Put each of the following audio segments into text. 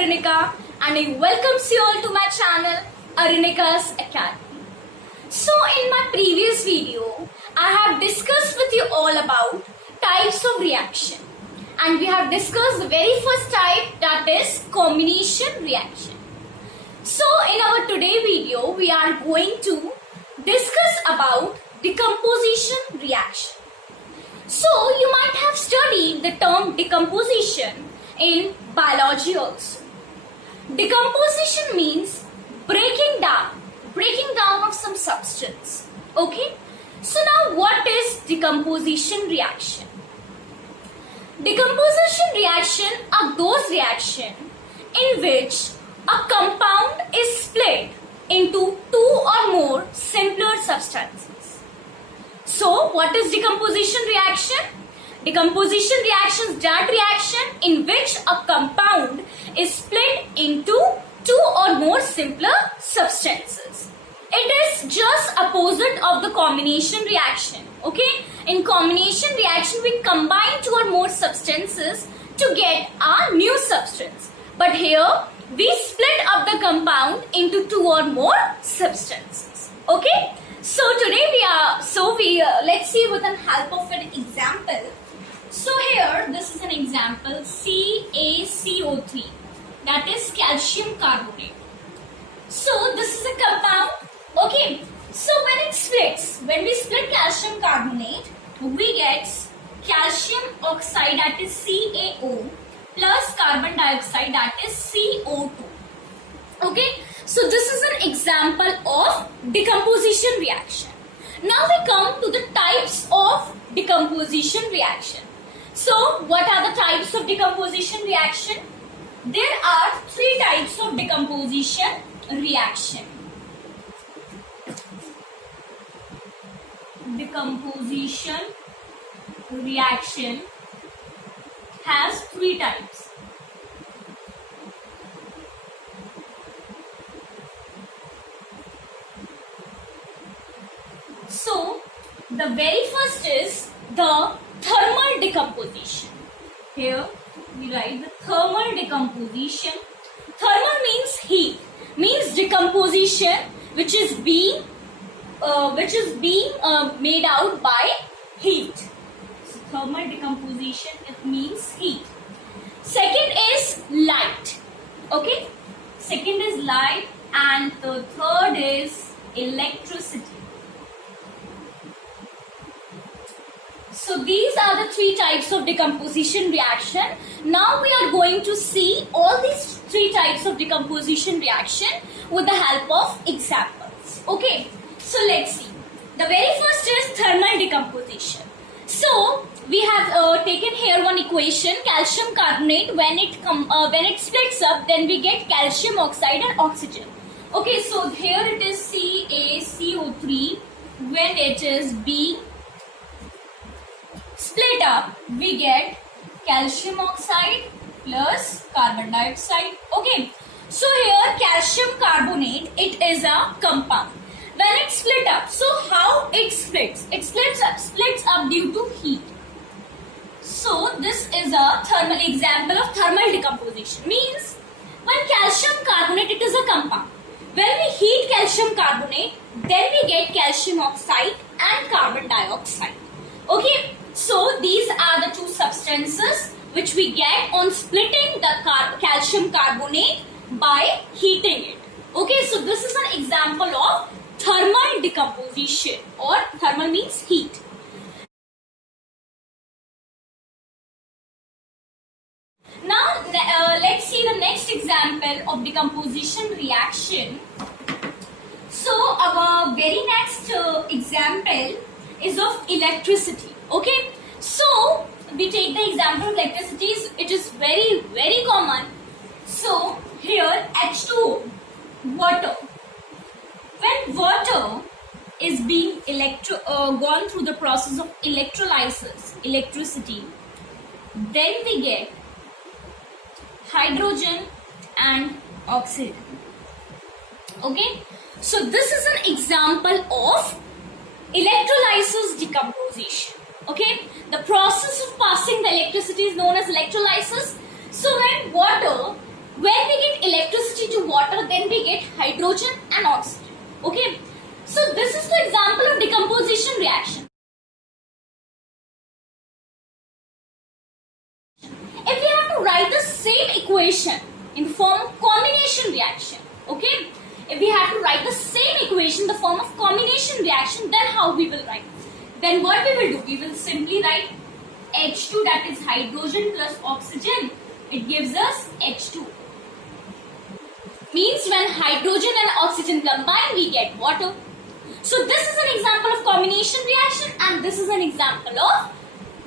Arunika and I welcomes you all to my channel Arunika's Academy. So in my previous video, I have discussed with you all about types of reaction, and we have discussed the very first type, that is combination reaction. So in our today video, we are going to discuss about decomposition reaction. So you might have studied the term decomposition in biology also. Decomposition means breaking down of some substance. Okay. So now what is decomposition reaction? Decomposition reaction are those reactions in which a compound is split into two or more simpler substances. So what is decomposition reaction? Decomposition reaction is that reaction in which a compound is split into two or more simpler substances. It is just opposite of the combination reaction. Okay, in combination reaction we combine two or more substances to get a new substance, but here we split up the compound into two or more substances. Okay, so today let's see with the help of an example. So here this is an example, CaCO3, that is calcium carbonate. So this is a compound. Okay, so when we split calcium carbonate, we get calcium oxide, that is CaO, plus carbon dioxide, that is CO2. Okay, so this is an example of decomposition reaction. Now we come to the types of decomposition reaction. So what are the types of decomposition reaction? There are three types of decomposition reaction. Decomposition reaction has three types. So the very first is the thermal decomposition. Here we write the thermal decomposition. Thermal means heat, means decomposition which is being made out by heat. So thermal decomposition, it means heat. Second is light. Okay, second is light, and the third is electricity. So these are the three types of decomposition reaction. Now we are going to see all these three types of decomposition reaction with the help of examples. Okay, so let's see. The very first is thermal decomposition. So we have taken here one equation, calcium carbonate. When it splits up, then we get calcium oxide and oxygen. Okay, so here it is CaCO3. When it is being split up, we get calcium oxide plus carbon dioxide. Okay, so here calcium carbonate, it is a compound. When it split up, so how it splits? It splits up due to heat. So this is a thermal example of thermal decomposition. Means when calcium carbonate, it is a compound. When we heat calcium carbonate, then we get calcium oxide and carbon dioxide. Okay, so these are the two substances which we get on splitting the calcium carbonate by heating it. Okay, so this is an example of thermal decomposition, or thermal means heat. Now let's see the next example of decomposition reaction. So our very next example is of electricity. Okay, so we take the example of electricity. It is very, very common. So here H2O, water. When water is being gone through the process of electrolysis, electricity, then we get hydrogen and oxygen. Okay, so this is an example of electrolysis decomposition. Okay, the process of passing the electricity is known as electrolysis. So when water When we get electricity to water, then we get hydrogen and oxygen. Okay. So this is the example of decomposition reaction. If we have to write the same equation in the form of combination reaction, okay? If we have to write the same equation in the form of combination reaction, then how we will write? Then what we will do? We will simply write H2, that is hydrogen plus oxygen. It gives us H2. Means when hydrogen and oxygen combine, we get water. So this is an example of combination reaction, and this is an example of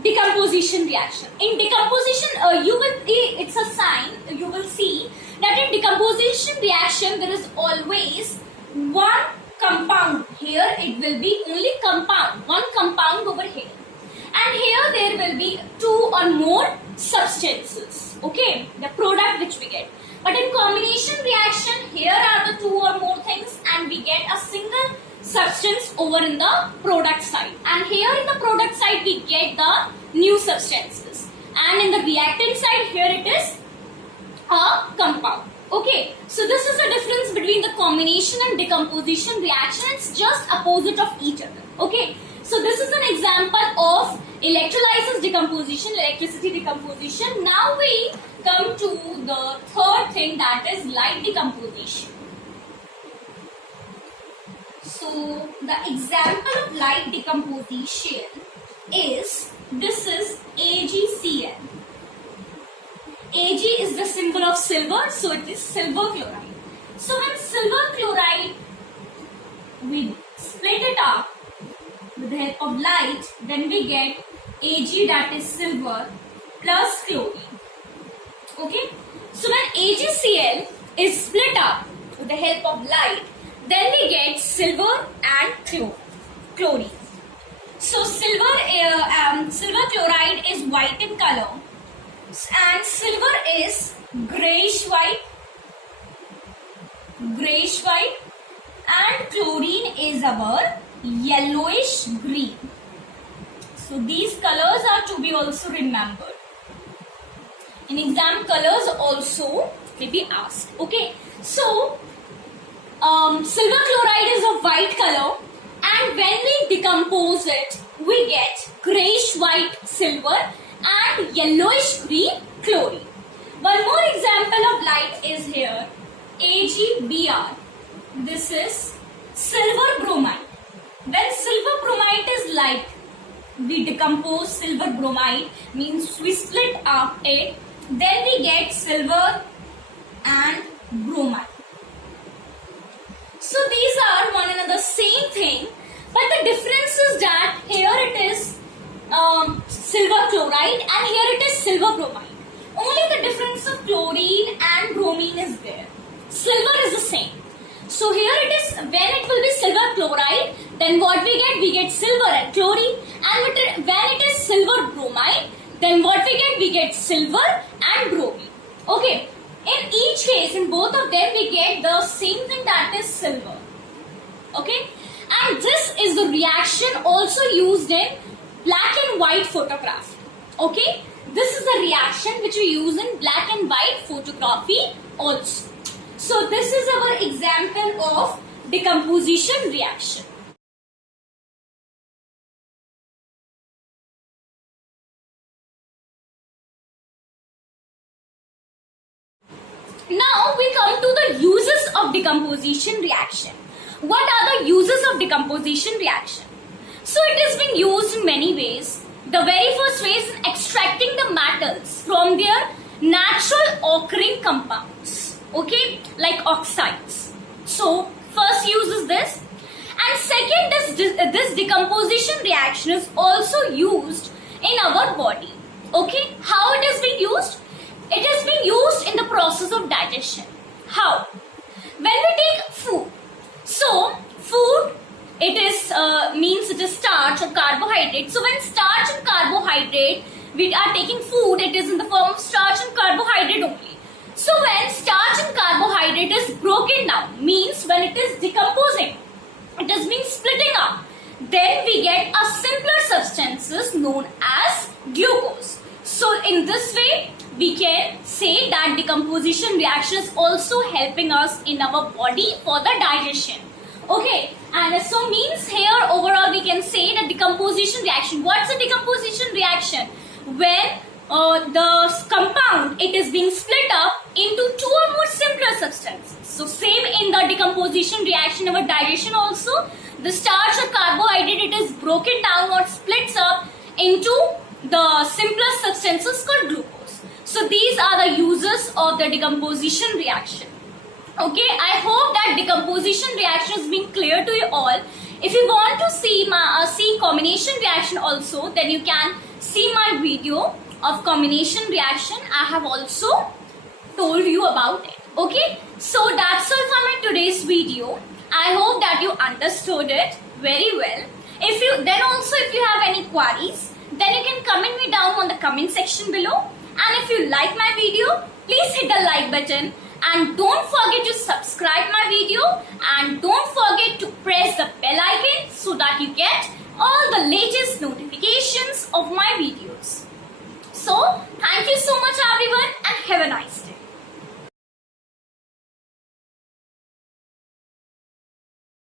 decomposition reaction. In decomposition, you will see, it's a sign, you will see that in decomposition reaction there is always one compound. Here it will be only compound, one compound over here. And here there will be two or more substances, okay, the product which we get. But in combination reaction, here are the two or more things and we get a single substance over in the product side, and here in the product side we get the new substances, and in the reactant side here it is a compound. Okay, so this is the difference between the combination and decomposition reaction. It's just opposite of each other. Okay, so this is an example of electrolysis decomposition, electricity decomposition. Now we come to the third thing, that is light decomposition. So the example of light decomposition is, this is AgCl. Ag is the symbol of silver, so it is silver chloride. So when silver chloride, we split it up with the help of light, then we get Ag, that is silver, plus chlorine. Okay, so when AgCl is split up with the help of light, then we get silver and chlorine. So silver chloride is white in color, and silver is grayish white, and chlorine is our yellowish green. So these colors are to be also remembered. In exam, colors also may be asked. Okay, so silver chloride is of white color, and when we decompose it, we get grayish white silver and yellowish green chlorine. One more example of light is here, AgBr. This is silver bromide. When silver bromide is light, we decompose silver bromide, means we split up it, then we get silver and bromide. So these are one another same thing, but the difference is that here it is silver chloride and here it is silver bromide. Only the difference of chlorine and bromine is there. Silver is the same. So here it is, when it will be silver chloride, then what we get? We get silver and chlorine. And when it is silver bromide, then what we get? We get silver and bromine. Okay. In each case, in both of them, we get the same thing, that is silver. Okay. And this is the reaction also used in black and white photography. Okay. This is a reaction which we use in black and white photography also. So this is our example of decomposition reaction. Now we come to the uses of decomposition reaction. What are the uses of decomposition reaction? So it is being used in many ways. The very first way is in extracting the metals from their natural occurring compounds. Okay, like oxides. So first use is this. And second is this decomposition reaction is also used in our body. Okay, how it is being used? It is being used in the process of digestion. How? When we take food. So food, it is means it is starch or carbohydrate. So when starch and carbohydrate, we are taking food, it is in the form of starch and carbohydrate only. So when starch and carbohydrate is broken down, means when it is decomposing, it is being splitting up, then we get a simpler substances known as glucose. So in this way, we can say that decomposition reaction is also helping us in our body for the digestion. Okay, and so means here overall we can say that decomposition reaction. What's a decomposition reaction? When the compound, it is being split up into two or more simpler substances. So same in the decomposition reaction, our digestion also, the starch or carbohydrate, it is broken down or splits up into the simpler substances called glucose. So these are the uses of the decomposition reaction. Okay, I hope that decomposition reaction has been clear to you all. If you want to see my see combination reaction also, then you can see my video of combination reaction. I have also told you about it. Okay, so that's all for my today's video. I hope that you understood it very well. If you have any queries, then you can comment me down on the comment section below. And if you like my video, please hit the like button. And don't forget to subscribe my video, and don't forget to press the bell icon so that you get all the latest notifications.